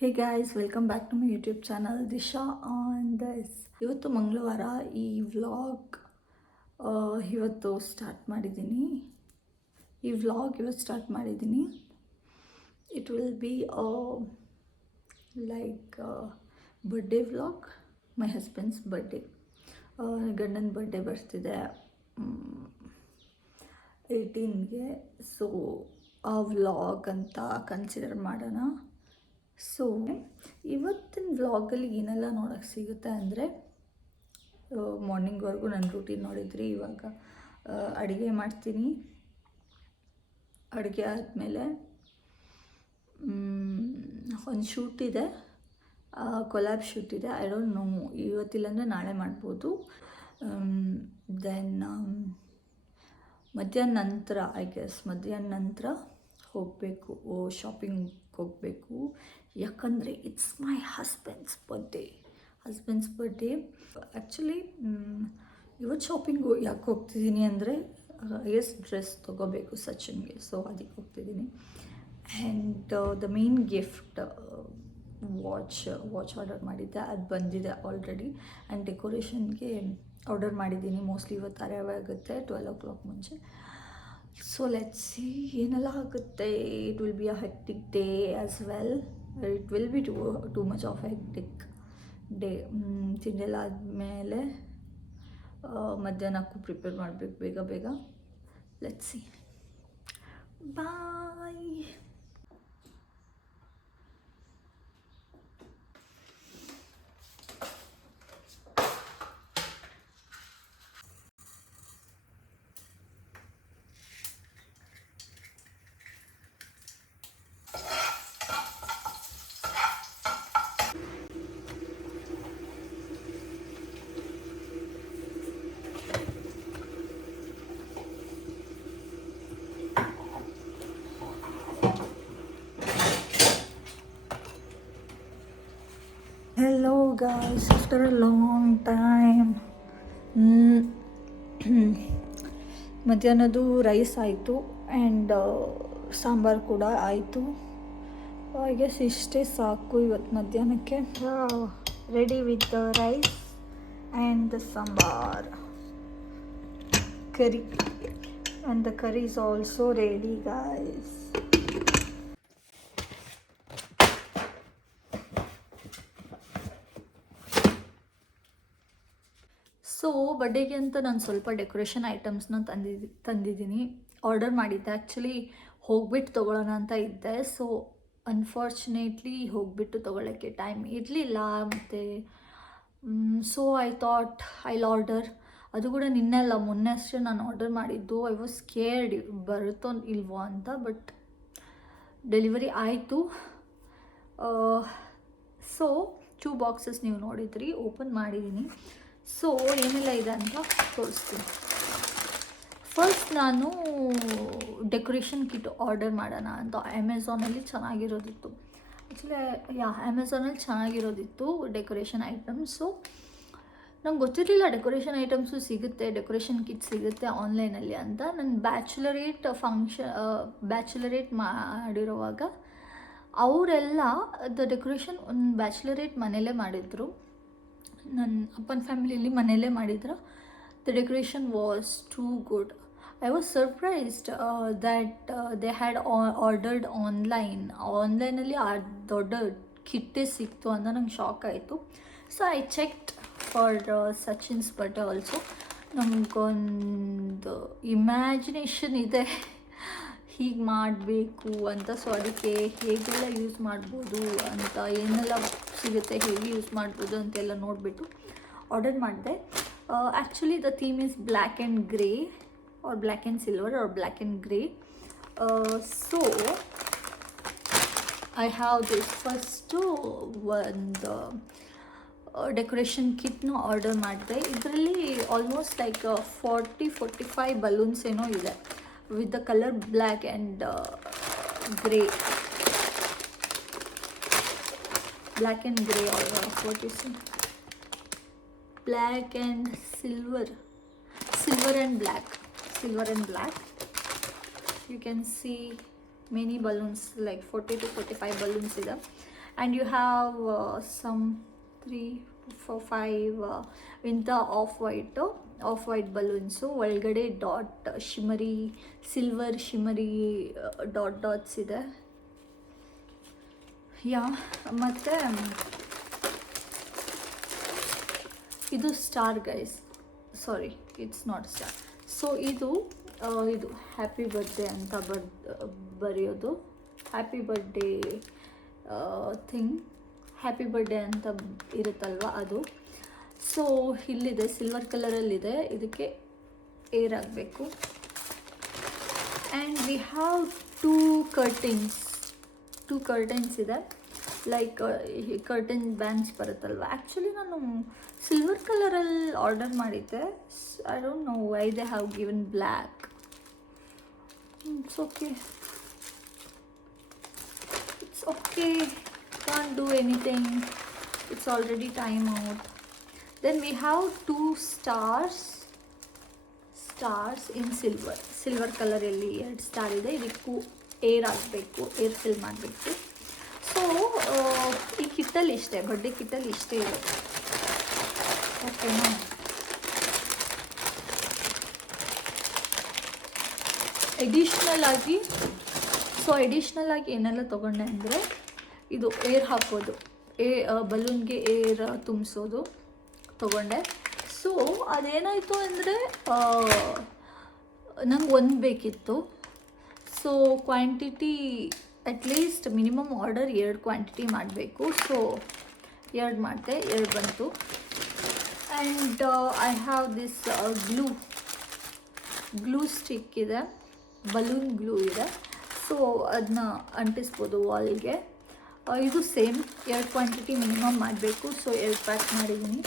Hey guys, welcome back to my YouTube channel Disha on this. ಇವತ್ತು ಮಂಗಳವಾರ. ಈ vlog ಇವತ್ತು ಸ್ಟಾರ್ಟ್ ಮಾಡಿದ್ದೀನಿ. It will be like birthday vlog. My husband's birthday, ಗಂಡನ birthday ಬರ್ತಿದೆ 18ಗೆ. ಸೊ ಆ ವ್ಲಾಗ್ ಅಂತ ಕನ್ಸಿಡರ್ ಮಾಡೋಣ. ಸೊ ಇವತ್ತಿನ ವ್ಲಾಗಲ್ಲಿ ಏನೆಲ್ಲ ನೋಡೋಕ್ಕೆ ಸಿಗುತ್ತೆ ಅಂದರೆ, ಮಾರ್ನಿಂಗ್ವರೆಗೂ ನನ್ನ ರೂಟೀನ್ ನೋಡಿದ್ರಿ. ಇವಾಗ ಅಡುಗೆ ಮಾಡ್ತೀನಿ. ಅಡುಗೆ ಆದಮೇಲೆ ಒಂದು ಶೂಟ್ ಇದೆ, ಕೊಲ್ಯಾಬ್ ಶೂಟ್ ಇದೆ. ಐ ಡೋಂಟ್ ನೋ, ಇವತ್ತಿಲ್ಲಂದರೆ ನಾಳೆ ಮಾಡ್ಬೋದು. ದೆನ್ ಮಧ್ಯಾಹ್ನ ನಂತರ ಹೋಗಬೇಕು, ಶಾಪಿಂಗ್ ಹೋಗಬೇಕು. ಯಾಕಂದರೆ it's my husband's birthday. Actually ಇವತ್ತು ಶಾಪಿಂಗು ಯಾಕೆ ಹೋಗ್ತಿದ್ದೀನಿ ಅಂದರೆ, ಡ್ರೆಸ್ ತೊಗೋಬೇಕು ಸಚಿನ್ಗೆ. ಸೊ ಅದಕ್ಕೆ ಹೋಗ್ತಿದ್ದೀನಿ. And the main gift watch order ಮಾಡಿದ್ದೆ, ಅದು ಬಂದಿದೆ ಆಲ್ರೆಡಿ. ಆ್ಯಂಡ್ ಡೆಕೋರೇಷನ್ಗೆ ಆರ್ಡರ್ ಮಾಡಿದ್ದೀನಿ. ಮೋಸ್ಟ್ಲಿ ಇವತ್ತು ಅರೈವ್ ಆಗುತ್ತೆ 12 o'clock ಮುಂಚೆ. ಸೊ ಲೆಟ್ಸ್ ಸಿ ಏನೆಲ್ಲ ಆಗುತ್ತೆ. It will be a hectic day as well. It will be too much of hectic day. ತಿಂಡೆಲ್ಲ ಆದಮೇಲೆ ಮಧ್ಯಾಹ್ನಕ್ಕೂ ಪ್ರಿಪೇರ್ ಮಾಡಬೇಕು ಬೇಗ. Let's see. Bye. Hello guys, after a long time. ಮಧ್ಯಾಹ್ನದ್ದು ರೈಸ್ ಆಯಿತು ಆ್ಯಂಡ್ ಸಾಂಬಾರು ಕೂಡ ಆಯಿತು. ಐ ಗೆಸ್ ಇಷ್ಟೇ ಸಾಕು ಇವತ್ತು ಮಧ್ಯಾಹ್ನಕ್ಕೆ. Ready with the rice and the sambar, curry. And the curry is also ready guys. So ಬರ್ಡೇಗೆ ಅಂತ ನಾನು ಸ್ವಲ್ಪ ಡೆಕೋರೇಷನ್ ಐಟಮ್ಸ್ನ ತಂದಿದ್ದೀನಿ. ಆರ್ಡರ್ ಮಾಡಿದ್ದೆ. ಆ್ಯಕ್ಚುಲಿ ಹೋಗ್ಬಿಟ್ಟು ತೊಗೊಳ್ಳೋಣ ಅಂತ ಇದ್ದೆ. ಸೊ ಅನ್ಫಾರ್ಚುನೇಟ್ಲಿ ಹೋಗ್ಬಿಟ್ಟು ತೊಗೊಳ್ಳೋಕ್ಕೆ ಟೈಮ್ ಇರಲಿಲ್ಲ. ಮತ್ತು so I thought I'll order. ಅದು ಕೂಡ ನಿನ್ನೆ ಅಲ್ಲ, ಮೊನ್ನೆ ಅಷ್ಟೇ ನಾನು ಆರ್ಡರ್ ಮಾಡಿದ್ದು. ಐ ವಾಸ್ ಸ್ಕೇರ್ಡ್ ಬರುತ್ತೋ ಇಲ್ವೋ ಅಂತ. ಬಟ್ ಡೆಲಿವರಿ ಆಯಿತು. ಸೊ 2 ಬಾಕ್ಸಸ್ ನೀವು ನೋಡಿದ್ರಿ, ಓಪನ್ ಮಾಡಿದ್ದೀನಿ. ಸೊ ಏನೆಲ್ಲ ಇದೆ ಅಂತ ತೋರಿಸ್ತೀನಿ. ಫಸ್ಟ್ ನಾನು ಡೆಕೋರೇಷನ್ ಕಿಟ್ ಆರ್ಡರ್ ಮಾಡೋಣ ಅಂತ ಅಮೆಝಾನಲ್ಲಿ ಚೆನ್ನಾಗಿರೋದಿತ್ತು. ಆ್ಯಕ್ಚುಲಿ ಅಮೆಝಾನಲ್ಲಿ ಚೆನ್ನಾಗಿರೋದಿತ್ತು ಡೆಕೋರೇಷನ್ ಐಟಮ್ಸು. ನಂಗೆ ಗೊತ್ತಿರಲಿಲ್ಲ ಡೆಕೋರೇಷನ್ ಐಟಮ್ಸು ಸಿಗುತ್ತೆ, ಡೆಕೋರೇಷನ್ ಕಿಟ್ ಸಿಗುತ್ತೆ ಆನ್ಲೈನಲ್ಲಿ ಅಂತ. ನನ್ನ ಬ್ಯಾಚುಲರೇಟ್ ಮಾಡಿರುವಾಗ ಅವರೆಲ್ಲ ಡೆಕೋರೇಷನ್ ಒಂದು ಬ್ಯಾಚುಲರೇಟ್ ಮನೆಯಲ್ಲೇ ಮಾಡಿದರು. ನನ್ನ ಅಪ್ಪನ ಫ್ಯಾಮಿಲಿಯಲ್ಲಿ ಮನೆಯಲ್ಲೇ ಮಾಡಿದ್ರು. The decoration was too good. I was surprised that they had ordered ಆನ್ಲೈನಲ್ಲಿ ಆ ದೊಡ್ಡ ಕಿಟ್ಟೇ ಸಿಕ್ತು ಅಂತ ನಂಗೆ ಶಾಕ್ ಆಯಿತು. So I checked for Sachin's birthday also. ನಮಗೊಂದು ಇಮ್ಯಾಜಿನೇಷನ್ ಇದೆ ಹೀಗೆ ಮಾಡಬೇಕು ಅಂತ. ಸೊ ಅದಕ್ಕೆ ಹೇಗೆಲ್ಲ ಯೂಸ್ ಮಾಡ್ಬೋದು ಅಂತ, ಏನೆಲ್ಲ ಸಿಗುತ್ತೆ, ಹೇಗೆ ಯೂಸ್ ಮಾಡ್ಬೋದು ಅಂತೆಲ್ಲ ನೋಡಿಬಿಟ್ಟು ಆರ್ಡರ್ ಮಾಡಿದೆ. Actually the theme is black and grey or black and silver or black and grey. So I have this. First ಒಂದು ಡೆಕೋರೇಷನ್ ಕಿಟ್ನ ಆರ್ಡರ್ ಮಾಡಿದೆ. ಇದರಲ್ಲಿ ಆಲ್ಮೋಸ್ಟ್ ಲೈಕ್ 40-45 ಬಲೂನ್ಸ್ ಏನೋ ಇದೆ with the color black and grey or what you say, black and silver and black. You can see many balloons, like 40 to 45 balloons ಇದೆ. And you have some 3 4 5 ಇಂಥ of white balloons, ಒಳಗಡೆ dot ಶಿಮರಿ silver ಶಿಮರಿ dots ಇದೆ. ಯಾ, ಮತ್ತು ಇದು star guys, sorry it's not star. So ಇದು happy birthday ಅಂತ ಬರೆಯೋದು, happy birthday thing, happy birthday ಅಂತ ಇರುತ್ತಲ್ವ ಅದು. ಸೊ ಇಲ್ಲಿದೆ, ಸಿಲ್ವರ್ ಕಲರಲ್ಲಿದೆ, ಇದಕ್ಕೆ ಏರ್ ಆಗಬೇಕು. And we have two curtains ಇದೆ, ಲೈಕ್ ಕರ್ಟನ್ ಬ್ಯಾಂಡ್ಸ್ ಬರುತ್ತಲ್ವ. ಆ್ಯಕ್ಚುಲಿ ನಾನು ಸಿಲ್ವರ್ ಕಲರಲ್ಲಿ ಆರ್ಡರ್ ಮಾಡಿದ್ದೆ. I don't know why they have given black. It's okay, can't do anything, it's already time out. Then we have 2 stars in silver color ಅಲ್ಲಿ 2 star ಇದೆ. ಇದಕ್ಕೂ air ಆಗಬೇಕು, air fill ಮಾಡಬೇಕು. So ಈ ಕಿಟ್ಟಲ್ಲಿ ಇಷ್ಟೇ, birthday ಕಿಟ್ಟಲ್ಲಿ ಇಷ್ಟೇ ಇದೆ, ಓಕೆನಾ. ಎಡಿಷ್ನಲ್ ಆಗಿ ಏನೆಲ್ಲ ತೊಗೊಂಡೆ ಅಂದರೆ, ಇದು ಏರ್ ಹಾಕೋದು, ಬಲೂನ್ಗೆ ಏರ್ ತುಂಬಿಸೋದು ತೊಗೊಂಡೆ. ಸೊ ಅದೇನಾಯಿತು ಅಂದರೆ, ನಂಗೆ ಒಂದು ಬೇಕಿತ್ತು. So quantity at least minimum order 2 quantity ಮಾಡಬೇಕು. ಸೊ 2 ಮಾಡಿದೆ, 2 ಬಂತು. And I have this glue stick ಇದೆ, ಬಲೂನ್ ಗ್ಲೂ ಇದೆ. ಸೊ ಅದನ್ನ ಅಂಟಿಸ್ಬೋದು ವಾಲ್ಗೆ. ಇದು ಸೇಮ್ 2 ಕ್ವಾಂಟಿಟಿ ಮಿನಿಮಮ್ ಮಾಡಬೇಕು. ಸೊ 2 ಪ್ಯಾಕ್ ಮಾಡಿದ್ದೀನಿ.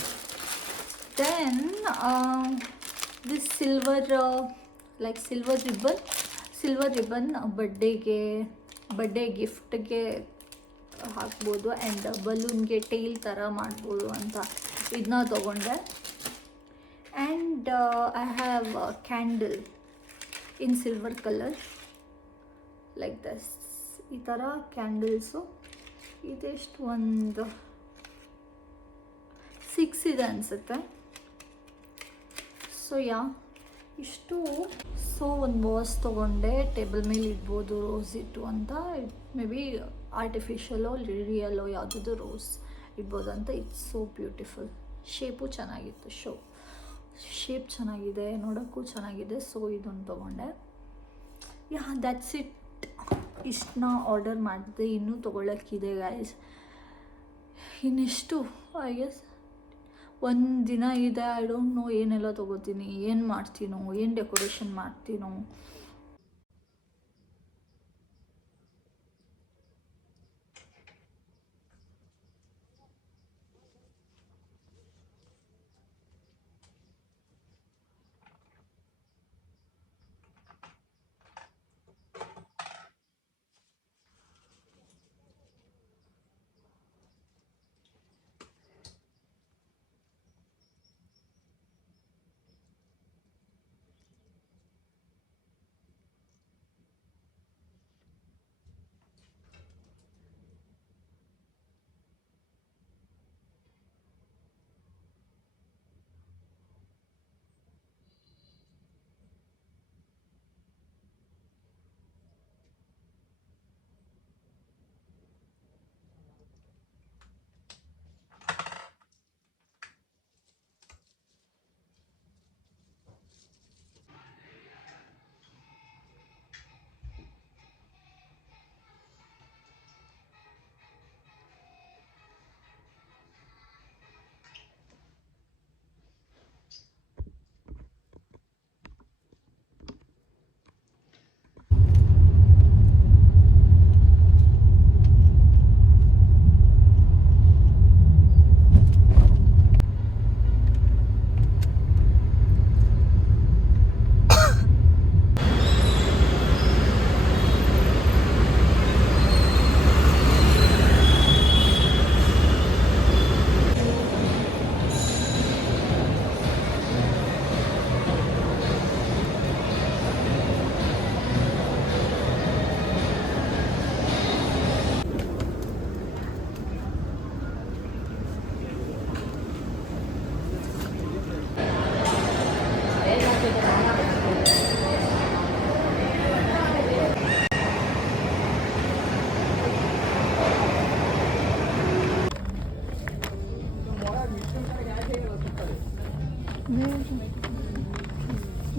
Then this silver ribbon birthday ಗಿಫ್ಟ್ಗೆ ಹಾಕ್ಬೋದು. ಆ್ಯಂಡ್ ಬಲೂನ್ಗೆ ಟೇಲ್ ಥರ ಮಾಡ್ಬೋದು ಅಂತ ಇದನ್ನ ತೊಗೊಂಡೆ. And I have candle in silver colour like this, ಈ ಥರ ಕ್ಯಾಂಡಲ್ಸು. ಇದೆಷ್ಟು, ಒಂದು 6 ಇದೆ ಅನಿಸುತ್ತೆ. ಸೊ ಇಷ್ಟು. ಸೊ ಒಂದು ವಾಸ್ ತೊಗೊಂಡೆ, ಟೇಬಲ್ ಮೇಲೆ ಇಡ್ಬೋದು ರೋಸ್ ಇಟ್ಟು ಅಂತ. ಮೇ ಬಿ ಆರ್ಟಿಫಿಷಿಯಲೋ ರಿಯಲೋ ಯಾವುದಾದ್ರು ರೋಸ್ ಇಡ್ಬೋದು ಅಂತ. It's so beautiful. ಶೇಪು ಚೆನ್ನಾಗಿತ್ತು, ಶೇಪ್ ಚೆನ್ನಾಗಿದೆ, ನೋಡೋಕ್ಕೂ ಚೆನ್ನಾಗಿದೆ. ಸೊ ಇದೊಂದು ತೊಗೊಂಡೆ. That's it. ಇಷ್ಟನ್ನ ಆರ್ಡರ್ ಮಾಡಿದೆ, ಇನ್ನೂ ತೊಗೊಳಕ್ಕಿದೆ ಗೈಸ್. ಇನ್ನೆಷ್ಟು, ಐ ಗೆಸ್ 1 ದಿನ ಇದೆ. ಐ ಡೋಂಟ್ ನೋ ಏನೆಲ್ಲ ತೊಗೋತೀನಿ, ಏನು ಮಾಡ್ತೀನೋ, ಏನು ಡೆಕೋರೇಷನ್ ಮಾಡ್ತೀನೋ.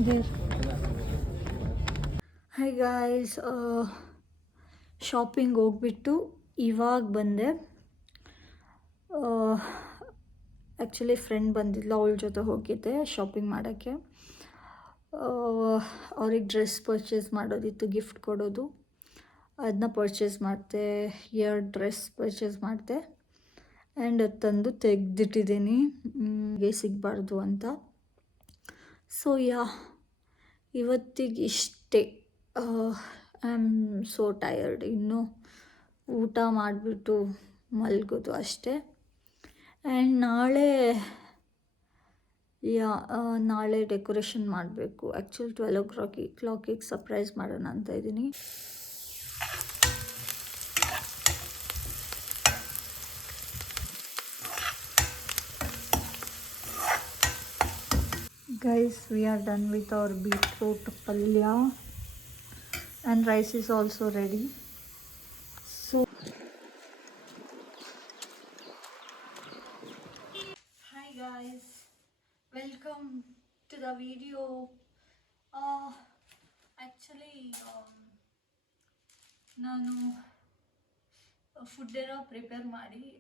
ದೇರ್ ಹೈ ಗಾಯ್ಸ್, ಶಾಪಿಂಗ್ ಹೋಗ್ಬಿಟ್ಟು ಇವಾಗ ಬಂದೆ. ಆ್ಯಕ್ಚುಲಿ ಫ್ರೆಂಡ್ ಬಂದಿದ್ಲು, ಅವಳ ಜೊತೆ ಹೋಗಿದ್ದೆ ಶಾಪಿಂಗ್ ಮಾಡೋಕ್ಕೆ. ಅವ್ರಿಗೆ ಡ್ರೆಸ್ ಪರ್ಚೇಸ್ ಮಾಡೋದಿತ್ತು, ಗಿಫ್ಟ್ ಕೊಡೋದು. ಅದನ್ನ ಪರ್ಚೇಸ್ ಮಾಡಿದೆ, 2 ಡ್ರೆಸ್ ಪರ್ಚೇಸ್ ಮಾಡಿದೆ. ಆ್ಯಂಡ್ ಅದು ತಂದು ತೆಗೆದಿಟ್ಟಿದ್ದೀನಿ ಸಿಗಬಾರ್ದು ಅಂತ. ಸೊ ಇವತ್ತಿಗೆ ಇಷ್ಟೇ. I am so tired. ಇನ್ನೂ ಊಟ ಮಾಡಿಬಿಟ್ಟು ಮಲಗೋದು ಅಷ್ಟೇ. ಆ್ಯಂಡ್ ನಾಳೆ ಡೆಕೋರೇಷನ್ ಮಾಡಬೇಕು. ಆ್ಯಕ್ಚುಲಿ 12 o'clock ಸರ್ಪ್ರೈಸ್ ಮಾಡೋಣ ಅಂತ ಇದ್ದೀನಿ. Guys, we are done with our beetroot palya and rice is also ready. So hi guys, welcome to the video. Actually ನಾನು ಫುಡ್ ಎಲ್ಲ ಪ್ರಿಪೇರ್ ಮಾಡಿ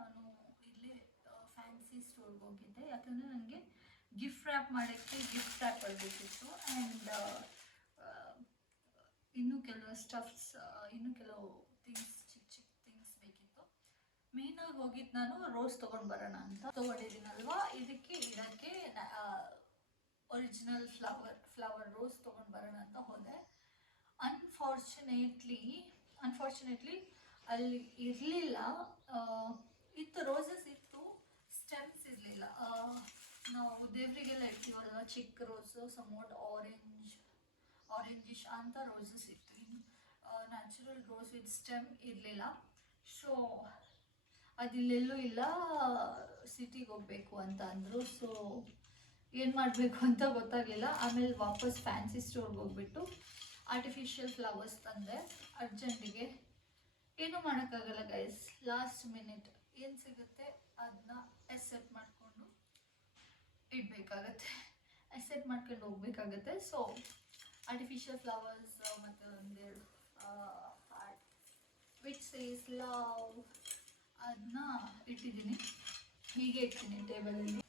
ನಾನು ಇಲ್ಲೇ ಫ್ಯಾನ್ಸಿ ಸ್ಟೋರ್ಗೆ ಹೋಗಿದ್ದೆ. ಯಾಕಂದರೆ ನನಗೆ ಗಿಫ್ಟ್ ರ್ಯಾಪ್ ಮಾಡೋಕ್ಕೆ ಗಿಫ್ಟ್ ರ್ಯಾಪರ್ ಬೇಕಿತ್ತು. ಆ್ಯಂಡ್ ಇನ್ನೂ ಕೆಲವು ಸ್ಟಫ್ಸ್, ಇನ್ನೂ ಕೆಲವು ಚಿಕ್ಕ ಥಿಂಗ್ಸ್ ಬೇಕಿತ್ತು. ಮೇಯ್ನಾಗಿ ಹೋಗಿದ್ದು ನಾನು ರೋಸ್ ತೊಗೊಂಡು ಬರೋಣ ಅಂತ ತೊಗೊಂಡಿದ್ದೀನಲ್ವಾ, ಇದಕ್ಕೆ ಇಡೋಕ್ಕೆ ಒರಿಜಿನಲ್ ಫ್ಲವರ್ ರೋಸ್ ತೊಗೊಂಡು ಬರೋಣ ಅಂತ ಹೋದೆ. ಅನ್ಫಾರ್ಚುನೇಟ್ಲಿ ಅಲ್ಲಿ ಇರಲಿಲ್ಲ. ಇತ್ತು, ರೋಸಸ್ ಇತ್ತು, ಸ್ಟೆಮ್ಸ್ ಇರಲಿಲ್ಲ. ನಾವು ದೇವರಿಗೆಲ್ಲ ಇರ್ತೀವಲ್ವ, ಚಿಕ್ಕ ರೋಸು, ಸಮೋಟ್ ಆರೆಂಜಿಶ್ ಅಂತ ರೋಸಸ್ ಇತ್ತು. ನ್ಯಾಚುರಲ್ ರೋಸ್ ವಿತ್ ಸ್ಟೆಮ್ ಇರಲಿಲ್ಲ. ಸೊ ಅದಿಲ್ಲೆಲ್ಲೂ ಇಲ್ಲ, ಸಿಟಿಗೆ ಹೋಗಬೇಕು ಅಂತ ಅಂದರು. ಸೊ ಏನು ಮಾಡಬೇಕು ಅಂತ ಗೊತ್ತಾಗಲಿಲ್ಲ. ಆಮೇಲೆ ವಾಪಸ್ ಫ್ಯಾನ್ಸಿ ಸ್ಟೋರ್ಗೆ ಹೋಗ್ಬಿಟ್ಟು ಆರ್ಟಿಫಿಷಿಯಲ್ ಫ್ಲವರ್ಸ್ ತಂದೆ ಅರ್ಜೆಂಟಿಗೆ. ಏನೂ ಮಾಡೋಕ್ಕಾಗಲ್ಲ ಗೈಸ್, ಲಾಸ್ಟ್ ಮಿನಿಟ್ ಏನು ಸಿಗುತ್ತೆ ಅದನ್ನ ಎಕ್ಸೆಪ್ಟ್ ಮಾಡಿಕೊಂಡು ಹೋಗಬೇಕಾಗತ್ತೆ. ಸೊ ಆರ್ಟಿಫಿಷಿಯಲ್ ಫ್ಲವರ್ಸ್ ಮತ್ತು ಒಂದೆರಡು ಹಾರ್ಟ್ ವಿಚ್ ಸೇಸ್ ಲವ್ ಅದನ್ನ ಇಟ್ಟಿದ್ದೀನಿ, ಹೀಗೆ ಇಡ್ತೀನಿ ಟೇಬಲಲ್ಲಿ.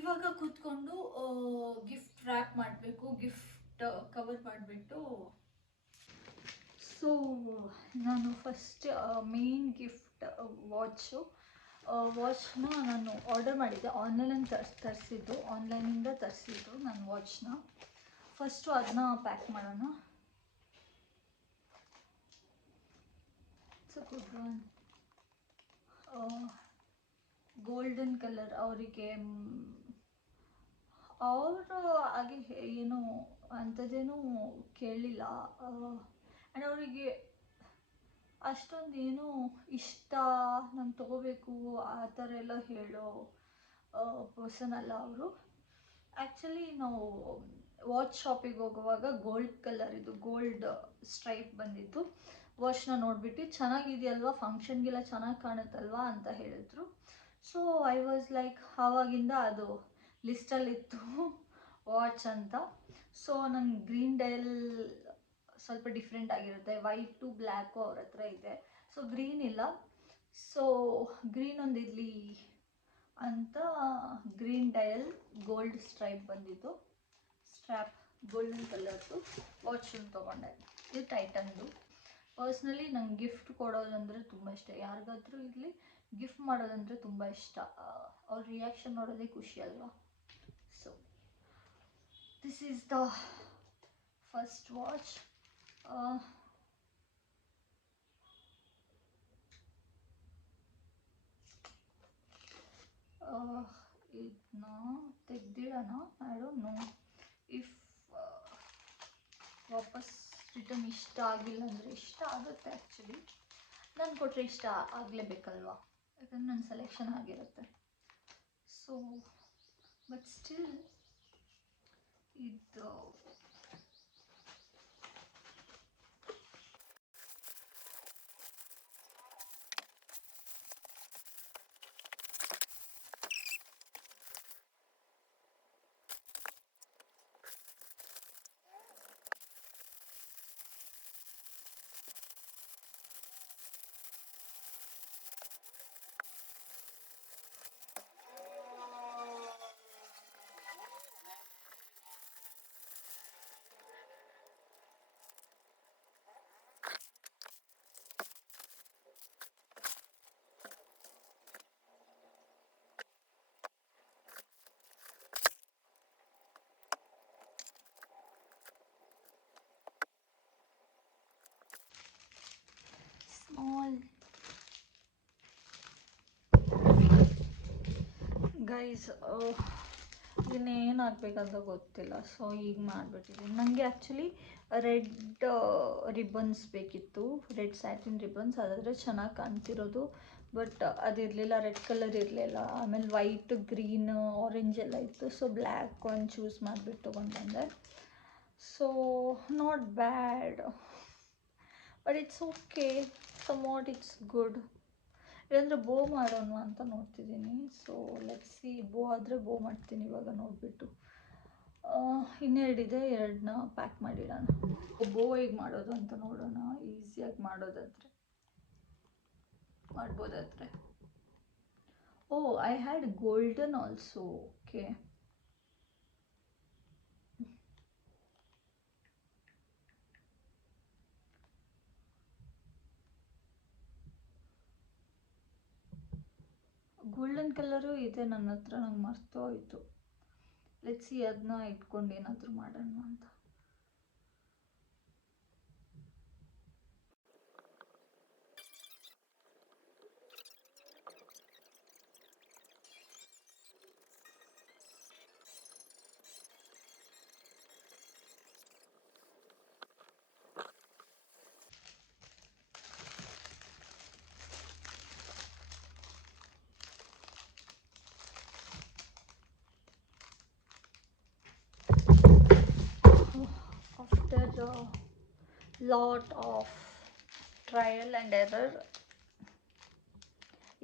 ಇವಾಗ ಕೂತ್ಕೊಂಡು ಗಿಫ್ಟ್ ರ್ಯಾಪ್ ಮಾಡಬೇಕು, ಗಿಫ್ಟ್ ಕವರ್ ಮಾಡಿಬಿಟ್ಟು. ಸೊ ನಾನು ಫಸ್ಟ್ ಮೇನ್ ಗಿಫ್ಟ್ ವಾಚ್ನ ನಾನು ಆರ್ಡರ್ ಮಾಡಿದ್ದೆ. ಆನ್ಲೈನಿಂದ ತರಿಸಿದ್ದು ನಾನು ವಾಚ್ನ. ಫಸ್ಟು ಅದನ್ನ ಪ್ಯಾಕ್ ಮಾಡೋಣ. So good one, golden colour. ಅವರು ಹಾಗೆ ಏನು ಅಂಥದ್ದೇನೂ ಕೇಳಲಿಲ್ಲ. ಆ್ಯಂಡ್ ಅವರಿಗೆ ಅಷ್ಟೊಂದು ಏನೂ ಇಷ್ಟ, ನಾನು ತೊಗೋಬೇಕು ಆ ಥರ ಎಲ್ಲ ಹೇಳೋ ಪರ್ಸನ್ ಅಲ್ಲ ಅವರು. ಆ್ಯಕ್ಚುಲಿ ನಾವು ವಾಚ್ ಶಾಪಿಗೆ ಹೋಗುವಾಗ ಗೋಲ್ಡ್ ಸ್ಟ್ರೈಪ್ ಬಂದಿತ್ತು. ವಾಚ್ನ ನೋಡಿಬಿಟ್ಟು ಚೆನ್ನಾಗಿದೆಯಲ್ವಾ, ಫಂಕ್ಷನ್ಗೆಲ್ಲ ಚೆನ್ನಾಗಿ ಕಾಣುತ್ತಲ್ವಾ ಅಂತ ಹೇಳಿದ್ರು. ಸೊ ಐ ವಾಸ್ ಲೈಕ್, ಆವಾಗಿಂದ ಅದು ಲಿಸ್ಟಲ್ಲಿತ್ತು ವಾಚ್ ಅಂತ. ಸೊ ನಂಗೆ ಗ್ರೀನ್ ಡಯಲ್ ಸ್ವಲ್ಪ ಡಿಫ್ರೆಂಟ್ ಆಗಿರುತ್ತೆ, ವೈಟು ಬ್ಲ್ಯಾಕು ಅವ್ರ ಹತ್ರ ಇದೆ. ಸೊ ಗ್ರೀನ್ ಇಲ್ಲ, ಸೊ ಗ್ರೀನ್ ಒಂದಿರಲಿ ಅಂತ ಗ್ರೀನ್ ಡಯಲ್ ಗೋಲ್ಡ್ ಸ್ಟ್ರೈಪ್ ಬಂದಿದ್ದು ಸ್ಟ್ರ್ಯಾಪ್ ಗೋಲ್ಡನ್ ಕಲರ್ದು ವಾಚನ್ನು ತೊಗೊಂಡೆ. ಇದು ಟೈಟನ್ದು. ಪರ್ಸ್ನಲಿ ನಂಗೆ ಗಿಫ್ಟ್ ಕೊಡೋದಂದರೆ ತುಂಬ ಇಷ್ಟ. ಯಾರಿಗಾದ್ರೂ ಇರಲಿ, ಗಿಫ್ಟ್ ಮಾಡೋದಂದರೆ ತುಂಬ ಇಷ್ಟ. ಅವ್ರ ರಿಯಾಕ್ಷನ್ ನೋಡೋದೇ ಖುಷಿ ಅಲ್ವಾ. So this is the first watch. ಇದನ್ನ ತೆಗ್ದಿಡೋಣ. ಐ ಡೋಂಟ್ ನೋ ಇಫ್ ವಾಪಸ್ ರಿಟರ್ನ್ ಇಷ್ಟ ಆಗಿಲ್ಲ ಅಂದರೆ. ಇಷ್ಟ ಆಗುತ್ತೆ ಆ್ಯಕ್ಚುಲಿ, ನಾನು ಕೊಟ್ಟರೆ ಇಷ್ಟ ಆಗಲೇಬೇಕಲ್ವಾ, ಯಾಕಂದರೆ ನನ್ನ ಸೆಲೆಕ್ಷನ್ ಆಗಿರುತ್ತೆ. ಸೊ ಬಟ್ ಸ್ಟಿಲ್ ಇದು ಗೈಸ್ ಇನ್ನೇನು ಹಾಕ್ಬೇಕಂತ ಗೊತ್ತಿಲ್ಲ, ಸೊ ಈಗ ಮಾಡಿಬಿಟ್ಟಿದ್ದೀನಿ. ನನಗೆ ಆ್ಯಕ್ಚುಲಿ ರೆಡ್ ರಿಬ್ಬನ್ಸ್ ಬೇಕಿತ್ತು, ರೆಡ್ ಸ್ಯಾಟಿನ್ ರಿಬ್ಬನ್ಸ್, ಅದಾದರೆ ಚೆನ್ನಾಗಿ ಕಾಣ್ತಿರೋದು. ಬಟ್ ಅದಿರಲಿಲ್ಲ, ರೆಡ್ ಕಲರ್ ಇರಲಿಲ್ಲ. ಆಮೇಲೆ ವೈಟ್, ಗ್ರೀನ್, ಆರೆಂಜ್ ಎಲ್ಲ ಇತ್ತು. ಸೊ ಬ್ಲ್ಯಾಕ್ ಒಂದು ಚೂಸ್ ಮಾಡಿಬಿಟ್ಟು ತೊಗೊಂಡು ಬಂದೆ. So not bad, but it's okay, somewhat it's good. ಇಲ್ಲಾಂದರೆ ಬೋ ಮಾಡೋಣ ಅಂತ ನೋಡ್ತಿದ್ದೀನಿ. ಸೊ ಲೆಟ್ಸ್ ಸಿ, ಬೋ ಆದರೆ ಬೋ ಮಾಡ್ತೀನಿ ಇವಾಗ ನೋಡಿಬಿಟ್ಟು. ಇನ್ನೆರಡಿದೆ, ಎರಡನ್ನ ಪ್ಯಾಕ್ ಮಾಡಿಡೋಣ. ಬೋ ಹೇಗೆ ಮಾಡೋದು ಅಂತ ನೋಡೋಣ. ಈಸಿಯಾಗಿ ಮಾಡೋದಾದರೆ ಮಾಡ್ಬೋದಾದರೆ. Oh, I had golden also. Okay, golden colour ಇದೆ ನನ್ನ ಹತ್ರ, ನಂಗೆ ಮರ್ತು ಹೋಯಿತು. ಲೆಟ್ಸ್ ಸಿ, ಅದನ್ನ ಇಟ್ಕೊಂಡು ಏನಾದರೂ ಮಾಡೋಣ ಅಂತ. After a lot of trial and error,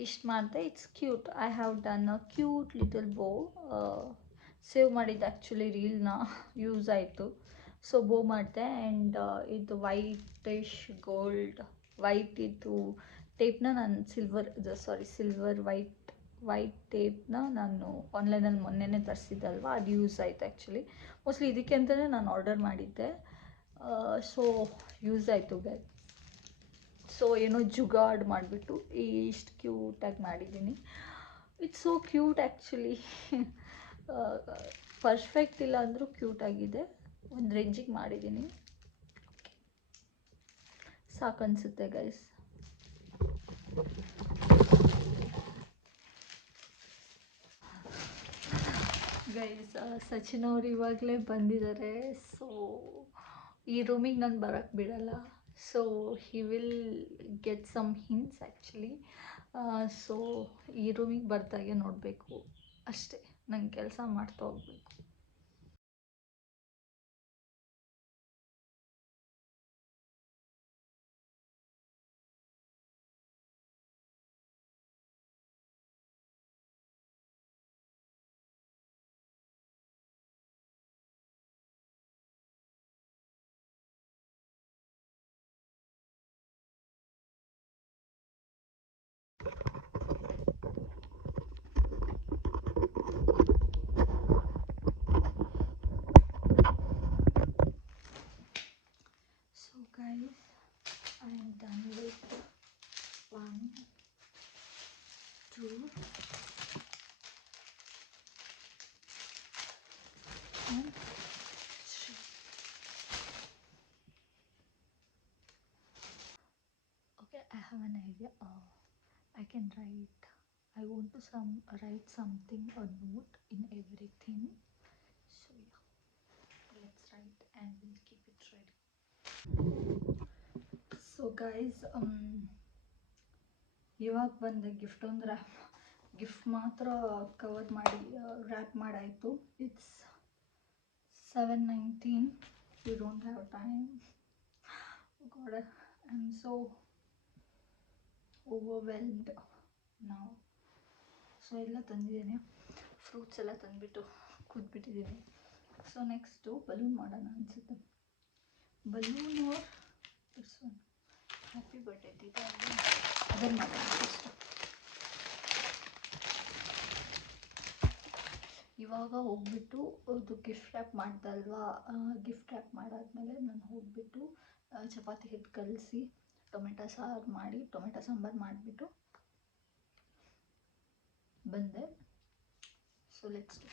ಇಷ್ಟು ಮಾಡಿದೆ. It's cute. I have done a cute little ಬೋ. ಸೇವ್ ಮಾಡಿದ್ದು ಆ್ಯಕ್ಚುಲಿ ರೀಲ್ನ ಯೂಸ್ ಆಯಿತು. ಸೊ ಬೋ ಮಾಡಿದೆ. ಆ್ಯಂಡ್ ಇದು ವೈಟಿಶ್ ಗೋಲ್ಡ್, ವೈಟ್ ಇದು ಟೇಪ್ನ ನಾನು ಸಿಲ್ವರ್ ವೈಟ್ ಟೇಪ್ನ ನಾನು ಆನ್ಲೈನಲ್ಲಿ ಮೊನ್ನೆನೇ ತರಿಸಿದ್ದಲ್ವ, ಅದು ಯೂಸ್ ಆಯಿತು ಆ್ಯಕ್ಚುಲಿ. ಮೋಸ್ಟ್ಲಿ ಇದಕ್ಕೆ ಅಂತಲೇ ನಾನು ಆರ್ಡರ್ ಮಾಡಿದ್ದೆ. ಸೊ ಯೂಸ್ ಆಯಿತು ಗೈಸ್. ಸೊ ಏನೋ ಜುಗಾಡ್ ಮಾಡಿಬಿಟ್ಟು ಇಷ್ಟು ಕ್ಯೂಟಾಗಿ ಮಾಡಿದ್ದೀನಿ. It's so cute actually. Perfect ಇಲ್ಲ ಅಂದರೂ ಕ್ಯೂಟಾಗಿದೆ. ಒಂದು ರೇಂಜಿಗೆ ಮಾಡಿದ್ದೀನಿ, ಸಾಕನ್ಸುತ್ತೆ ಗೈಸ್. ಗೈಸ್, ಸಚಿನ್ ಅವರು ಇವಾಗಲೇ ಬಂದಿದ್ದಾರೆ. ಸೊ ಈ ರೂಮಿಗೆ ನಾನು ಬರೋಕ್ಕೆ ಬಿಡಲ್ಲ. So he will get some hints actually. So ಈ ರೂಮಿಗೆ ಬರ್ದಾಗೆ ನೋಡಬೇಕು ಅಷ್ಟೇ, ನಂಗೆ ಕೆಲಸ ಮಾಡ್ತಾ ಹೋಗ್ಬೇಕು. So guys, I am done with 1, 2 and 3. Okay, I have an idea. I can write. I want to write something, a note in everything. So yeah, let's write and we'll keep it ready. So guys, ಇವಾಗ ಬಂದೆ. Gift ಮಾತ್ರ cover ಮಾಡಿ rap ಮಾಡಾಯಿತು. It's 7:19. We don't have time. God, I'm so overwhelmed now. So ಎಲ್ಲ ತಂದಿದ್ದೀನಿ, fruits ಎಲ್ಲ ತಂದುಬಿಟ್ಟು ಕೂತ್ಬಿಟ್ಟಿದ್ದೀನಿ. So next balloon ಮಾಡೋಣ ಅನಿಸುತ್ತೆ. Balloon or this one, happy birthday Deepavali, ಅದನ್ನು ಮಾಡೋಣ ಫಸ್ಟು. ಇವಾಗ ಹೋಗ್ಬಿಟ್ಟು ಅದು ಗಿಫ್ಟ್ ರ್ಯಾಪ್ ಮಾಡ್ದಲ್ವಾ, ಗಿಫ್ಟ್ ರ್ಯಾಪ್ ಮಾಡಾದ್ಮೇಲೆ ನಾನು ಹೋಗ್ಬಿಟ್ಟು ಚಪಾತಿ ಹಿಟ್ಟು ಕಲಸಿ ಟೊಮೆಟೊ ಸಾಂಬಾರು ಮಾಡಿಬಿಟ್ಟು ಬಂದೆ. So let's do.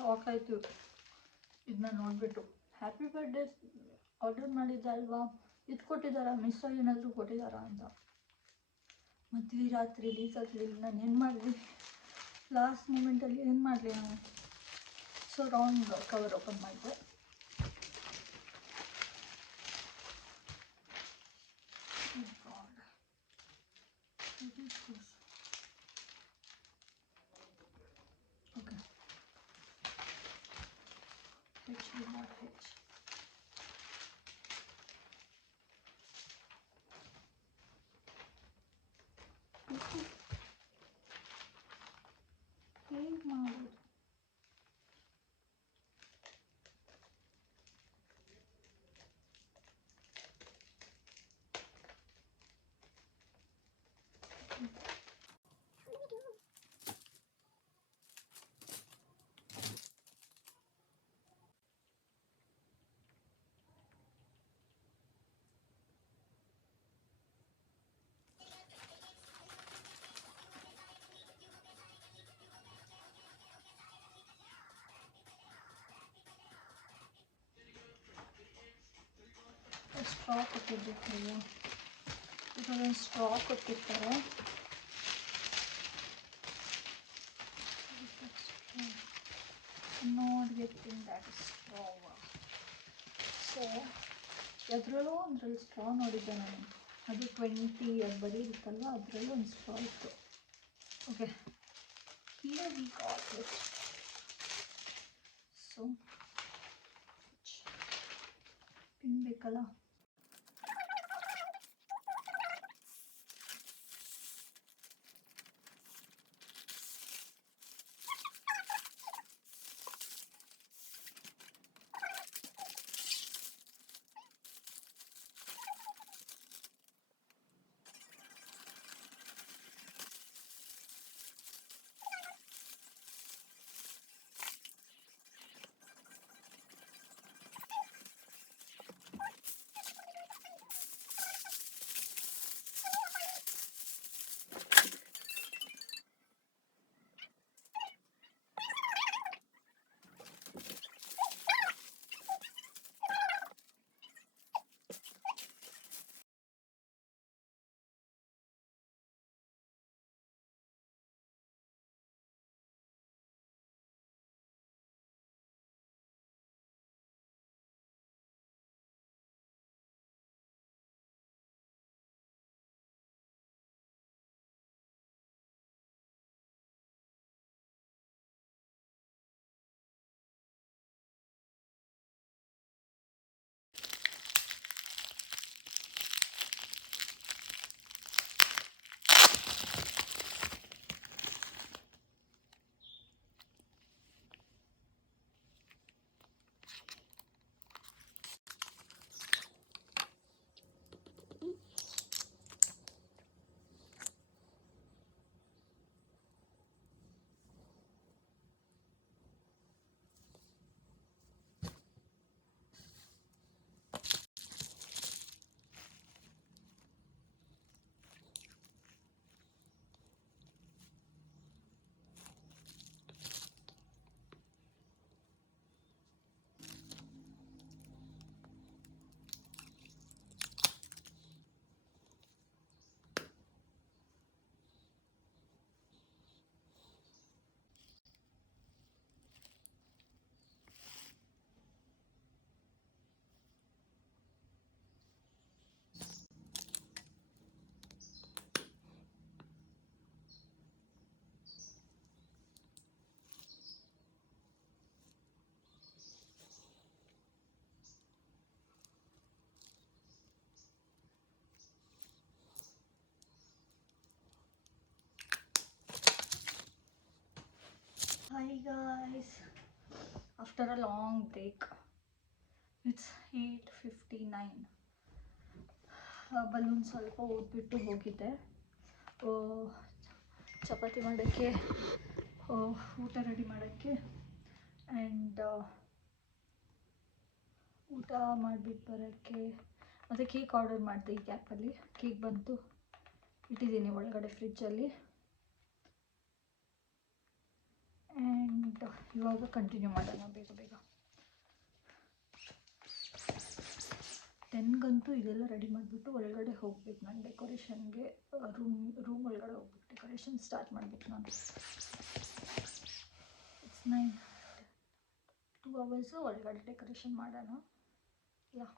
ಶಾಕ್ ಆಯಿತು ಇದನ್ನ ನೋಡಿಬಿಟ್ಟು. ಹ್ಯಾಪಿ ಬರ್ಡೇ ಆರ್ಡರ್ ಮಾಡಿದ್ದೆ ಅಲ್ವಾ, ಇದು ಕೊಟ್ಟಿದ್ದಾರಾ, ಮಿಸ್ಸಾಗಿ ಏನಾದರೂ ಕೊಟ್ಟಿದ್ದಾರಾ ಅಂತ. ಮಧ್ಯ ರಾತ್ರಿ ರಿಲೀಸ್ ಆಗಲಿಲ್ಲ, ನಾನು ಏನು ಮಾಡಲಿ, ಲಾಸ್ಟ್ ಮೂಮೆಂಟಲ್ಲಿ ಏನು ಮಾಡಲಿ ನಾನು. ಸೊ ರಾಂಗ್ ಕವರ್ ಓಪನ್ ಮಾಡಿದೆ. Okay, H. ಹೇಗೆ ಮಾಡೋದು? ಸ್ಟ್ರಾ ಕೊಟ್ಟಿರ್ಬೇಕು, ಇದೊಂದು ಸ್ಟ್ರಾ ಕೊಟ್ಟಿರ್ತಾರೆ. Not getting that straw. So ಅದರಲ್ಲೂ ಒಂದ್ರಲ್ಲಿ ಸ್ಟ್ರಾ ನೋಡಿದ್ದೆ ನಾನು, ಅದು 20 ಅದು ಬರೀ ಇರುತ್ತಲ್ವ, ಅದರಲ್ಲೂ ಒಂದು ಸ್ಟ್ರಾ ಇತ್ತು. Okay, here we got it. So ತಿನ್ಬೇಕಲ್ಲ. Hi guys, after a long break, it's 8:59. Balloon ಸ್ವಲ್ಪ ಓದ್ಬಿಟ್ಟು ಹೋಗಿದ್ದೆ. ಚಪಾತಿ ಮಾಡೋಕ್ಕೆ, ಊಟ ರೆಡಿ ಮಾಡೋಕ್ಕೆ, ಆ್ಯಂಡ್ ಊಟ ಮಾಡಿಬಿಟ್ಟು ಬರೋಕ್ಕೆ, ಮತ್ತು ಕೇಕ್ ಆರ್ಡರ್ ಮಾಡಿದೆ. ಈ ಗ್ಯಾಪಲ್ಲಿ ಕೇಕ್ ಬಂತು, ಇಟ್ಟಿದ್ದೀನಿ ಒಳಗಡೆ ಫ್ರಿಜ್ಜಲ್ಲಿ. ಆ್ಯಂಡ್ ಇವಾಗ ಕಂಟಿನ್ಯೂ ಮಾಡೋಣ ಬೇಗ ಬೇಗ. 10ಗಂತೂ ಇದೆಲ್ಲ ರೆಡಿ ಮಾಡಿಬಿಟ್ಟು ಒಳಗಡೆ ಹೋಗ್ಬೇಕು ನಾನು ಡೆಕೋರೇಷನ್ಗೆ. ರೂಮ್ ಒಳಗಡೆ ಹೋಗ್ಬೇಕು, ಡೆಕೋರೇಷನ್ ಸ್ಟಾರ್ಟ್ ಮಾಡಬೇಕು ನಾನು. ಇಟ್ಸ್ 9, 2 ಅವರ್ಸು ಒಳಗಡೆ ಡೆಕೋರೇಷನ್ ಮಾಡೋಣ. ಯಾ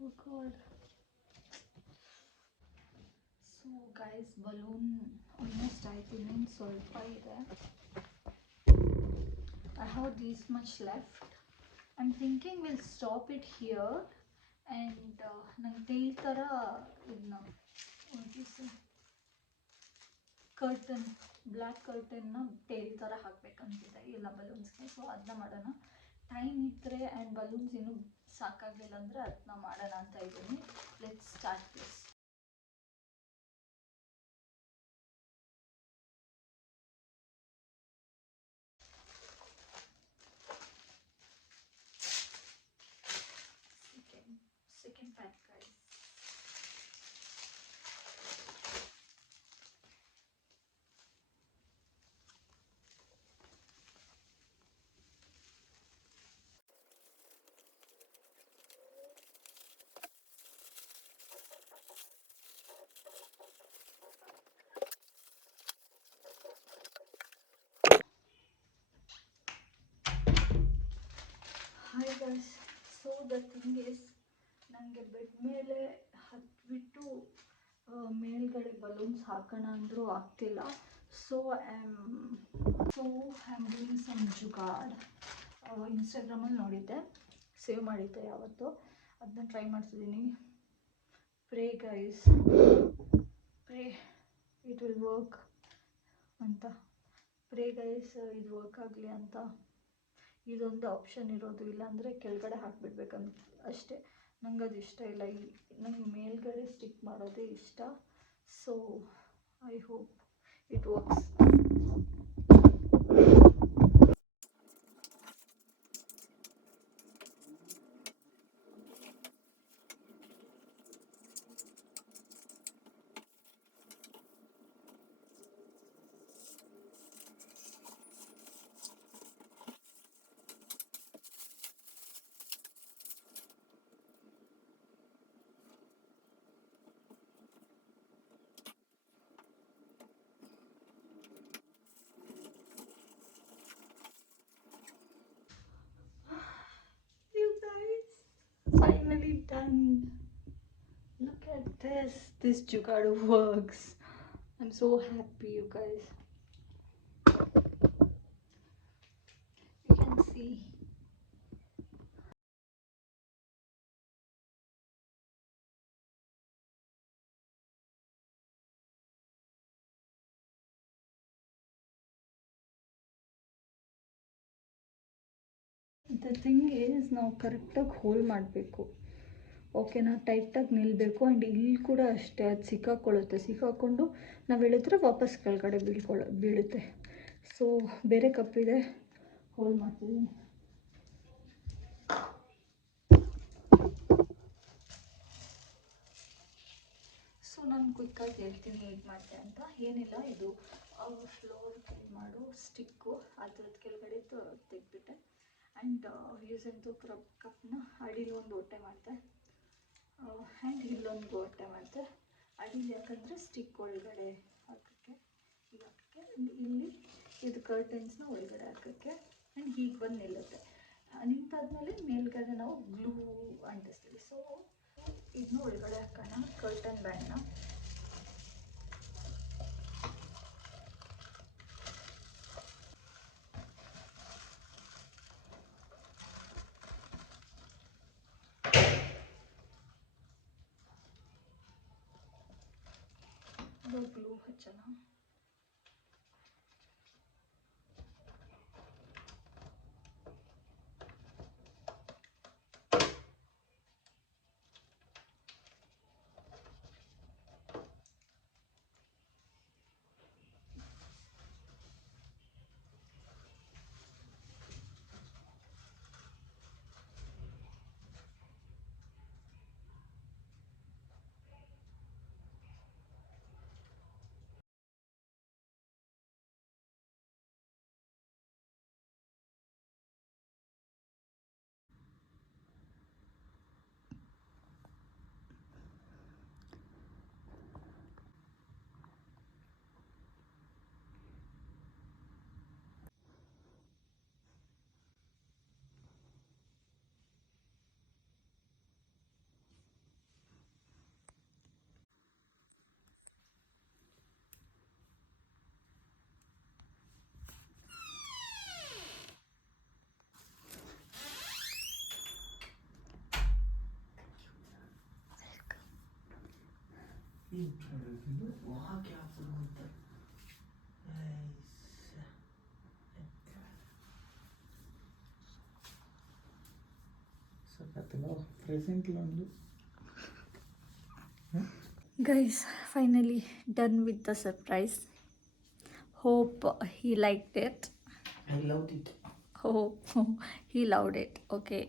Oh God. So guys, balloon almost ಆಯ್ತು, ಇನ್ನೇನು ಸ್ವಲ್ಪ ಇದೆ. I have this much left. I'm thinking we'll stop it here and ನಂಗೆ ಟೇಲ್ ಥರ ಇದನ್ನ ಕರ್ಟನ್, ಬ್ಲ್ಯಾಕ್ ಕರ್ಟನ್ನ ಟೇಲ್ ಥರ ಹಾಕ್ಬೇಕಂತಿದೆ ಎಲ್ಲ ಬಲೂನ್ಸ್ಗೆ. ಸೊ ಅದನ್ನ ಮಾಡೋಣ. ಟೈಮ್ ಇದ್ದರೆ ಆ್ಯಂಡ್ ಬಲೂನ್ಸ್ ಇನ್ನೂ ಸಾಕಾಗಲಿಲ್ಲ ಅಂದರೆ ಅದನ್ನ ಮಾಡೋಣ ಅಂತ ಇದ್ದೀನಿ. Let's start this. Second pack, guys. Hi guys, so the thing is, ನನಗೆ ಬೆಡ್ ಮೇಲೆ ಹತ್ಬಿಟ್ಟು ಮೇಲ್ಗಡೆ ಬಲೂನ್ಸ್ ಹಾಕೋಣ ಅಂದರೂ ಆಗ್ತಿಲ್ಲ. So I am doing some jugaad. ಇನ್ಸ್ಟಾಗ್ರಾಮಲ್ಲಿ ನೋಡಿದ್ದೆ, ಸೇವ್ ಮಾಡಿದ್ದೆ ಯಾವತ್ತು, ಅದನ್ನ ಟ್ರೈ ಮಾಡ್ತಿದ್ದೀನಿ. Pray guys, pray it will work ಅಂತ. ಪ್ರೇ ಗೈಸ್ ಇದು ವರ್ಕ್ ಆಗಲಿ ಅಂತ. ಇದೊಂದು ಆಪ್ಷನ್ ಇರೋದು, ಇಲ್ಲಾಂದರೆ ಕೆಳಗಡೆ ಹಾಕಿಬಿಡ್ಬೇಕಂತ ಅಷ್ಟೇ. ನಂಗೆ ಅದು ಇಷ್ಟ ಇಲ್ಲ, ನಂಗೆ ಮೇಲ್ಗಡೆ ಸ್ಟಿಕ್ ಮಾಡೋದೇ ಇಷ್ಟ. So I hope it works. Finally done. Look at this jugadu works. I'm so happy, you guys. You can see. The thing is, ನಾವು ಕರೆಕ್ಟಾಗಿ ಹೋಲ್ ಮಾಡಬೇಕು, ಓಕೆನಾ? ಟೈಟಾಗಿ ನಿಲ್ಲಬೇಕು. ಆ್ಯಂಡ್ ಇಲ್ಲಿ ಕೂಡ ಅಷ್ಟೇ, ಅದು ಸಿಕ್ಕಾಕ್ಕೊಂಡು ನಾವು ಹೇಳಿದ್ರೆ ವಾಪಸ್ ಕೆಳಗಡೆ ಬೀಳುತ್ತೆ. ಸೊ ಬೇರೆ ಕಪ್ಪಿದೆ, ಹೋಲ್ ಮಾಡ್ತಿದ್ದೀನಿ. ಸೊ ನಾನು ಕ್ವಿಕ್ಕಾಗಿ ಹೇಳ್ತೀನಿ ಹೇಗೆ ಮಾಡಿದೆ ಅಂತ. ಏನಿಲ್ಲ, ಇದು ಫ್ಲೋರ್ ಕ್ಲೀನ್ ಮಾಡೋ ಸ್ಟಿಕ್ಕು, ಅದ್ರದ್ದು ಕೆಳಗಡೆ ತೆಗೆದ್ಬಿಟ್ಟೆ. ಆ್ಯಂಡ್ ಯೂಸಂದು ಕಪ್ನ ಅಡಿಲಿ ಒಂದು ಹೊಟ್ಟೆ ಮಾಡಿದೆ, ಆ್ಯಂಡ್ ಇಲ್ಲೊಂದು ಹೊಟ್ಟೆ ಮಾಡಿದೆ. ಅಡಿಲಿ ಯಾಕಂದರೆ ಸ್ಟಿಕ್ ಒಳಗಡೆ ಹಾಕೋಕ್ಕೆ, ಇಲ್ಲಿ ಇದು ಕರ್ಟನ್ಸ್ನ ಒಳಗಡೆ ಹಾಕೋಕ್ಕೆ. ಆ್ಯಂಡ್ ಹೀಗೆ ಬಂದು ನಿಲ್ಲುತ್ತೆ. ನಿಂತಾದ್ಮೇಲೆ ಮೇಲ್ಗಡೆ ನಾವು ಗ್ಲೂ ಅಂಟಿಸ್ತೀವಿ. ಸೊ ಇದನ್ನು ಒಳಗಡೆ ಹಾಕೋಣ, ಕರ್ಟನ್ ಬ್ಯಾಂಡ್ನ. Glue ಹಚ್ಚೋಣ. Guys, finally done with the surprise. Hope he liked it. I loved it. Hope he loved it. Okay.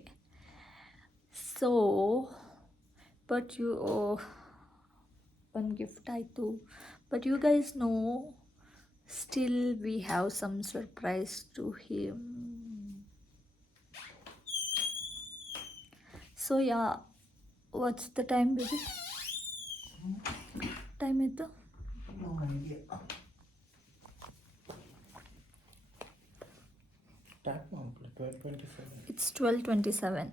So, but you one gift ಆಯಿತು. But you guys know, still we have some surprise to him. So yeah, what's the time, baby? Time ಇತ್ತು No idea. Start ಮಾಡ್ಬಿಡು 12:27. It's 12:27.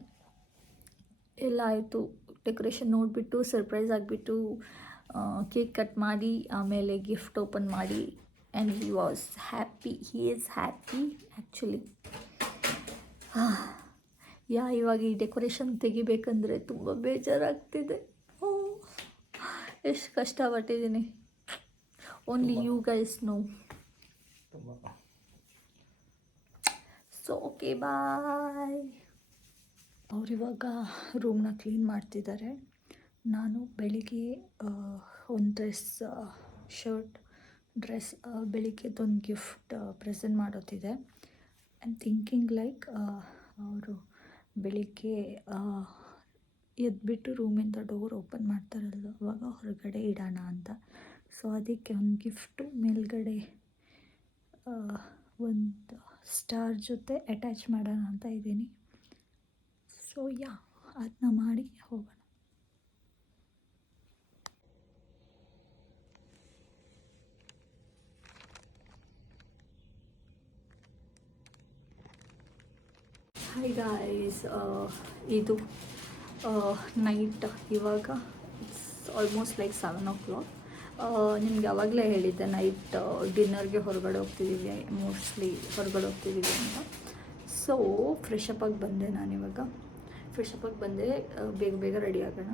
ಎಲ್ಲ ಆಯಿತು. Decoration ನೋಡಿಬಿಟ್ಟು surprise ಆಗಿಬಿಟ್ಟು cake cut ಮಾಡಿ ಆಮೇಲೆ gift open ಮಾಡಿ and he was happy. He is happy actually. ಇವಾಗ ಈ ಡೆಕೋರೇಷನ್ ತೆಗಿಬೇಕಂದ್ರೆ ತುಂಬ ಬೇಜಾರಾಗ್ತಿದೆ. ಎಷ್ಟು ಕಷ್ಟಪಟ್ಟಿದ್ದೀನಿ. Only you guys know. So okay bye. ಅವರಿವಾಗ ರೂಮ್ನ ಕ್ಲೀನ್ ಮಾಡ್ತಿದ್ದಾರೆ. ನಾನು ಬೆಳಿಗ್ಗೆ ಒಂದು ಡ್ರೆಸ್ ಬೆಳಿಗ್ಗೆದೊಂದು ಗಿಫ್ಟ್ ಪ್ರೆಸೆಂಟ್ ಮಾಡೋದಿದೆ. ಐ ಆಮ್ ಥಿಂಕಿಂಗ್ ಲೈಕ್ ಅವರು ಬೆಳಿಗ್ಗೆ ಎದ್ಬಿಟ್ಟು ರೂಮಿಂದ ಡೋರ್ ಓಪನ್ ಮಾಡ್ತಾರಲ್ಲ ಅವಾಗ ಹೊರಗಡೆ ಇಡೋಣ ಅಂತ. ಸೊ ಅದಕ್ಕೆ ಒಂದು ಗಿಫ್ಟು ಮೇಲ್ಗಡೆ ಒಂದು ಸ್ಟಾರ್ ಜೊತೆ ಅಟ್ಯಾಚ್ ಮಾಡೋಣ ಅಂತ ಇದ್ದೀನಿ. ಸೊ ಯಾ, ಅದನ್ನ ಮಾಡಿ ಹೋಗೋಣ. ಹಾಯ್ ಗಾಯ್ಸ್, ಇದು ನೈಟ್ ಇವಾಗ ಇಟ್ಸ್ ಆಲ್ಮೋಸ್ಟ್ ಲೈಕ್ 7 o'clock. ನಿಮ್ಗೆ ಆವಾಗಲೇ ಹೇಳಿದ್ದೆ ನೈಟ್ ಡಿನ್ನರ್ಗೆ ಹೊರಗಡೆ ಹೋಗ್ತಿದ್ದೀವಿ, ಮೋಸ್ಟ್ಲಿ ಹೊರಗಡೆ ಹೋಗ್ತಿದ್ದೀವಿ ಅಂತ. ಸೊ ಫ್ರೆಶ್ ಅಪ್ ಆಗಿ ಬಂದೆ ನಾನಿವಾಗ. ಬೇಗ ಬೇಗ ರೆಡಿ ಆಗೋಣ.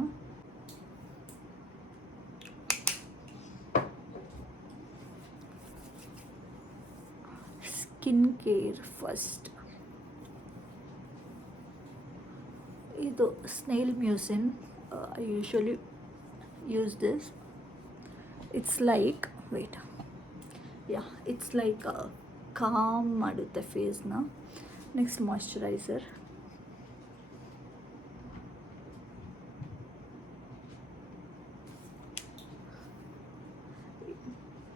Skin care first. ಇದು snail mucin. I usually use this. It's like it's like calm ಮಾಡುತ್ತೆ ಫೇಸ್ನ. Next moisturiser.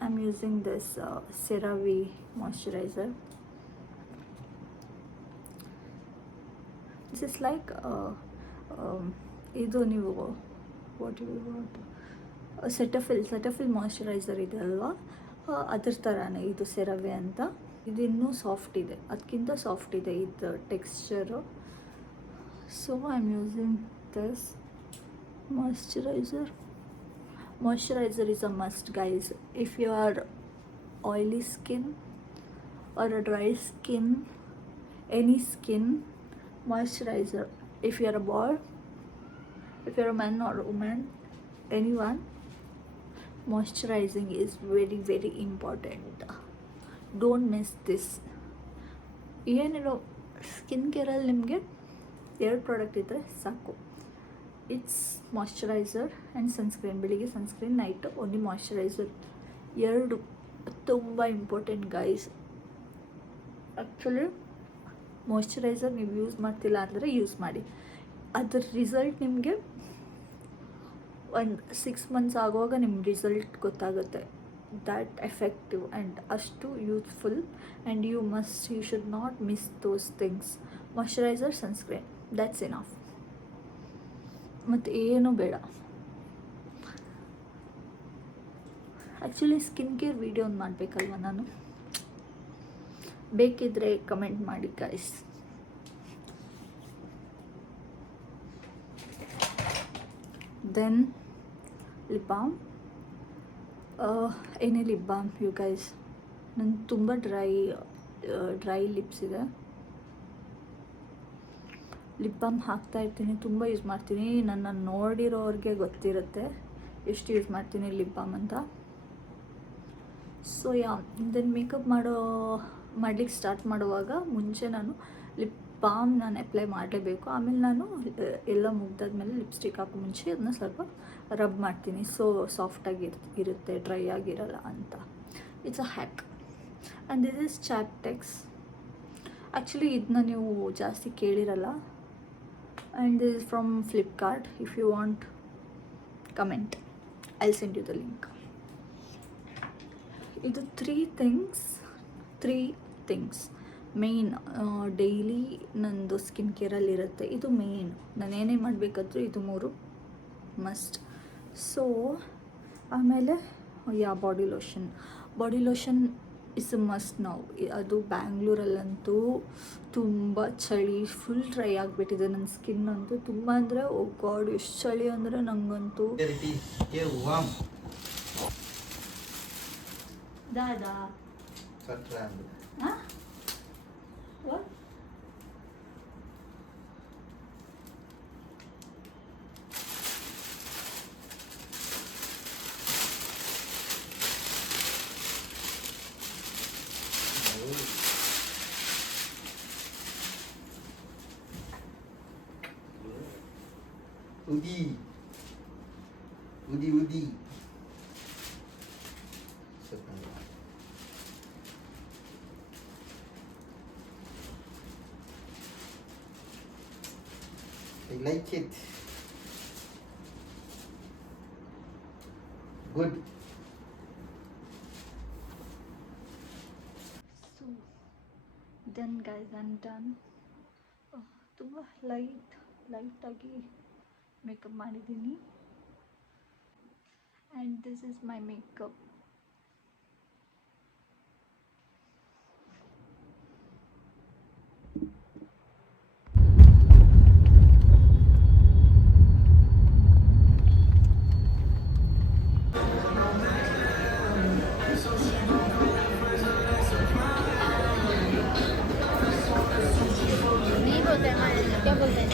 I'm using this CeraVe moisturizer. This is like ಇದು ನೀವು what you what Cetaphil moisturiser ಇದೆ ಅಲ್ವಾ, ಅದ್ರ ಥರನೇ ಇದು CeraVe ಅಂತ. ಇದು ಇನ್ನೂ ಸಾಫ್ಟ್ ಇದೆ, ಅದಕ್ಕಿಂತ ಸಾಫ್ಟ್ ಇದೆ ಇದು texture. So I am using this moisturizer is a must, guys. If you are oily skin or a dry skin, any skin, moisturizer. If you are a boy, if you are a man or a woman, anyone, moisturizing is very very important. Don't miss this. ಏನಿಲ್ಲ, skin ಕೇರಲ್ಲಿ ನಿಮಗೆ 2 product ಇದ್ದರೆ ಸಾಕು. It's moisturiser and sunscreen. ಬೆಳಿಗ್ಗೆ sunscreen, night only moisturiser. 2 ತುಂಬ important guys. Actually moisturiser ನೀವು use ಮಾಡ್ತಿಲ್ಲ ಅಂದರೆ use ಮಾಡಿ. ಅದ್ರ ರಿಸಲ್ಟ್ ನಿಮಗೆ ಒಂದು 6 months ಆಗುವಾಗ ನಿಮ್ಮ ರಿಸಲ್ಟ್ ಗೊತ್ತಾಗುತ್ತೆ. ದ್ಯಾಟ್ ಎಫೆಕ್ಟಿವ್ ಆ್ಯಂಡ್ ಅಷ್ಟು useful. And you should not miss those things. Moisturiser, sunscreen, that's enough. ಮತ್ತು ಏನೂ ಬೇಡ. ಆ್ಯಕ್ಚುಲಿ ಸ್ಕಿನ್ ಕೇರ್ ವಿಡಿಯೋ ಒಂದು ಮಾಡಬೇಕಲ್ವ ನಾನು. ಬೇಕಿದ್ದರೆ ಕಮೆಂಟ್ ಮಾಡಿ ಗೈಸ್. Then lip balm. ಏನೇ ಲಿಪ್ ಬಾಮ್ ಯು ಗೈಸ್. ನಂಗೆ ತುಂಬ ಡ್ರೈ ಲಿಪ್ಸ್ ಇದೆ. ಲಿಪ್ ಬಾಮ್ ಹಾಕ್ತಾಯಿರ್ತೀನಿ, ತುಂಬ ಯೂಸ್ ಮಾಡ್ತೀನಿ. ನನ್ನ ನೋಡಿರೋರಿಗೆ ಗೊತ್ತಿರುತ್ತೆ ಎಷ್ಟು ಯೂಸ್ ಮಾಡ್ತೀನಿ ಲಿಪ್ ಬಾಮ್ ಅಂತ. ಸೊ ದೆನ್ ಮೇಕಪ್ ಮಾಡ್ಲಿಕ್ಕೆ ಸ್ಟಾರ್ಟ್ ಮಾಡುವಾಗ ಮುಂಚೆ ನಾನು ಲಿಪ್ ಬಾಮ್ ನಾನು ಅಪ್ಲೈ ಮಾಡಲೇಬೇಕು. ಆಮೇಲೆ ನಾನು ಎಲ್ಲ ಮುಗ್ದಾದ್ಮೇಲೆ ಲಿಪ್ಸ್ಟಿಕ್ ಹಾಕೋ ಮುಂಚೆ ಅದನ್ನ ಸ್ವಲ್ಪ ರಬ್ ಮಾಡ್ತೀನಿ. ಸೊ ಸಾಫ್ಟಾಗಿ ಇರುತ್ತೆ, ಡ್ರೈ ಆಗಿರಲ್ಲ ಅಂತ. It's a hack. And this is Chatex. Actually ಇದನ್ನ ನೀವು ಜಾಸ್ತಿ ಕೇಳಿರಲ್ಲ. And this is from Flipkart. If you want comment, I will send you the link. ಇದು ತ್ರೀ ಥಿಂಗ್ಸ್ ಮೇಯ್ನ್ ಡೈಲಿ ನಂದು ಸ್ಕಿನ್ ಕೇರಲ್ಲಿರುತ್ತೆ. ಇದು ಮೇಯ್ನ್, ನಾನು ಏನೇ ಮಾಡಬೇಕಾದ್ರೂ ಇದು 3 ಮಸ್ಟ್. ಸೊ ಆಮೇಲೆ body lotion is a must ನಾವು. ಅದು ಬ್ಯಾಂಗ್ಳೂರಲ್ಲಂತೂ ತುಂಬ ಚಳಿ, ಫುಲ್ ಡ್ರೈ ಆಗಿಬಿಟ್ಟಿದೆ ನನ್ನ ಸ್ಕಿನ್ ಅಂತೂ. ತುಂಬ ಅಂದರೆ ಓ ಗಾಡ್ ಎಷ್ಟು ಚಳಿ ಅಂದರೆ ನನಗಂತೂ. ದಾದಾ ಹಾಂ what Udi. I like it. Good. So then guys I am done. ತುಂಬ ಲೈಟಾಗಿ ಮೇಕಪ್ ಮಾಡಿದ್ದೀನಿ. And this is my makeup. क्या बोलते हैं?